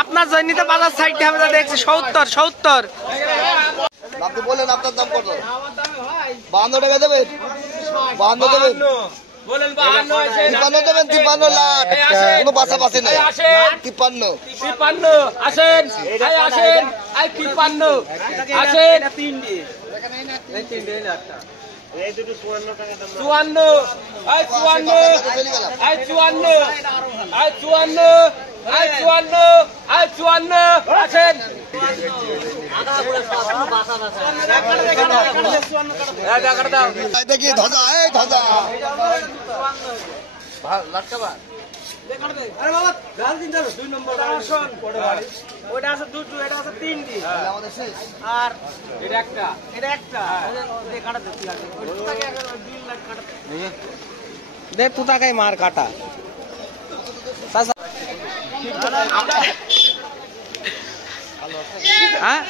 আপনার জন্য তো বাজার সাইডে আমরা দেখছি 70 আপনি বলেন আপনার দাম কত? 52 টাকা দেবেন? 52 দেবেন? 53 দেবেন? 53 লাখ কোনো পাশাপাশি নেই। 53 আসেন, আসেন, 53 আসেন, 54 আসেন। দেখি ধজা এই ধজা আর এটা একটা দেখ তু তাকাই মার কাটা হ্যাঁ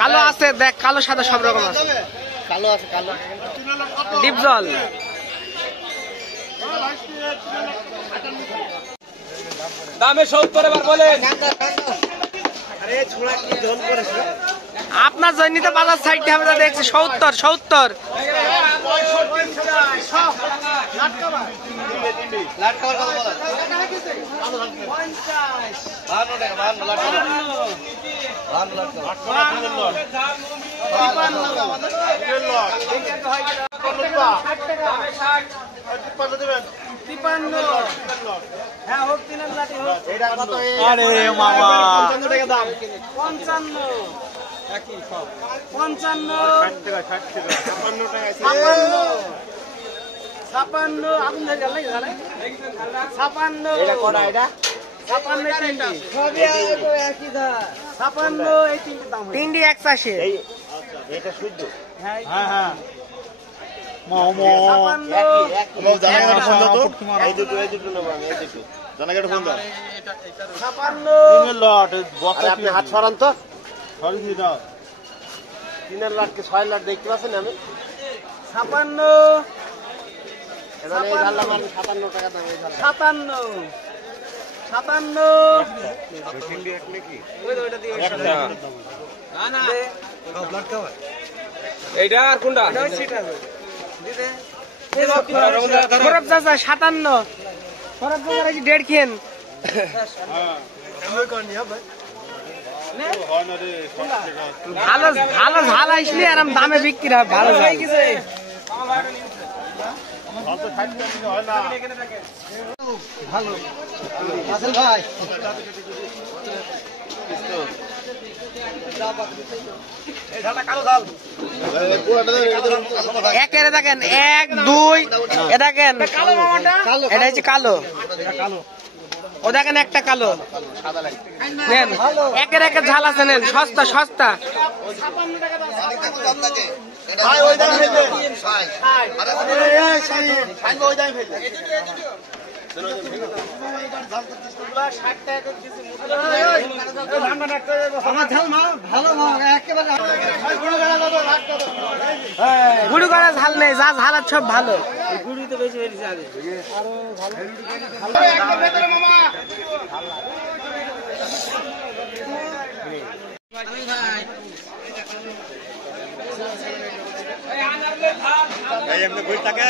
কালো আছে দেখ, কালো সাদা সব রকম আছে। কালো আছে, কালো ডিপ জল দামে 70 এবার বলেন। আপনার জন্য তো বাজার সাইডে আমরা দেখছি 70 লাট কভার কত বলেন? 52 টাকা 52 লাট কভার 52 লাট কভার আরে মামা 55 টাকা দাম 3 180 এটা শুদ্ধ হ্যাঁ হ্যাঁ এই দুটো নেবো আমি, এই দুটো জানাগাটা ফোন দাও। আরে আপনি হাত সরান তো, তিনের লাটকে 6 লাট দেখতে পাচ্ছেন আমি। 56 এবার এই ঢাললা মাল 57 টাকা দাম। এই ঢাললা 57 এইটা আর কোনটা? খরচ চাচা 57 খরচ চাচা 1.5 খেন ভালো ভালো ঝাল আসলে আর দামে বিক্রি হবে। ভালো ঝাল আসেন ভাই একের দেখেন 1 2 এ দেখেন এটা হচ্ছে কালো, ও দেখেন একটা কালো নেন, একের ঝাল আছে নেন, সস্তা ভাই ওই দাম ফেলবে 60 আরে ওই দাম ফেলবে গুড়ি করা ঝাল নেই, যা ঝাল আছে সব ভালো। এই এমনি ঘুরে থাকে।